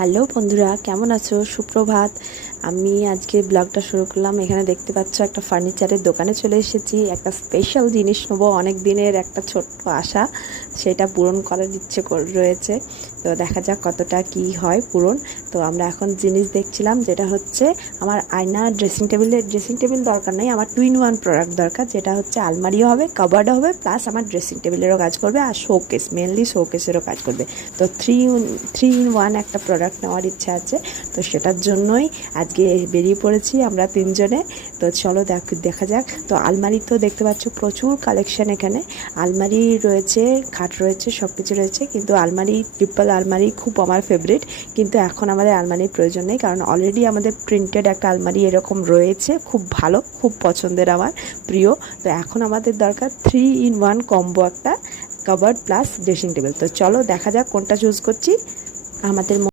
Hello বন্ধুরা, কেমন আছো? সুপ্রভাত। আমি আজকে ব্লগটা শুরু করলাম। এখানে দেখতে পাচ্ছ একটা ফার্নিচারের দোকানে চলে এসেছি। একটা স্পেশাল জিনিস নেবো, অনেক দিনের একটা ছোট্ট আশা, সেটা পূরণ করার ইচ্ছে রয়েছে। তো দেখা যাক কতটা কি হয় পূরণ। তো আমরা এখন জিনিস দেখছিলাম, যেটা হচ্ছে আমার আয়না, ড্রেসিং টেবিল দরকার নেই, আমার 2 in 1 প্রোডাক্ট দরকার, যেটা হচ্ছে আলমারিও হবে, কাবার্ডও হবে, প্লাস আমার ড্রেসিং টেবিলেরও কাজ করবে, আর শোকেস, মেনলি শোকেসেরও কাজ করবে। তো 3 in 1 একটা প্রোডাক্ট নেওয়ার ইচ্ছা আছে। তো সেটার জন্যই আজকে বেরিয়ে পড়েছি আমরা তিনজনে। তো চলো দেখা যাক। তো আলমারি তো দেখতে পাচ্ছ প্রচুর কালেকশন এখানে। আলমারি রয়েছে, খাট রয়েছে, সব কিছু রয়েছে, কিন্তু আলমারি, ট্রিপল আলমারি খুব আমার ফেভারিট। কিন্তু এখন আমাদের আলমারির প্রয়োজন নেই, কারণ অলরেডি আমাদের প্রিন্টেড একটা আলমারি এরকম রয়েছে, খুব ভালো, খুব পছন্দের, আমার প্রিয়। তো এখন আমাদের দরকার 3 in 1 কম্বো একটা কাবার্ড প্লাস ড্রেসিং টেবিল। তো চলো দেখা যাক কোনটা চুজ করছি। আমাদের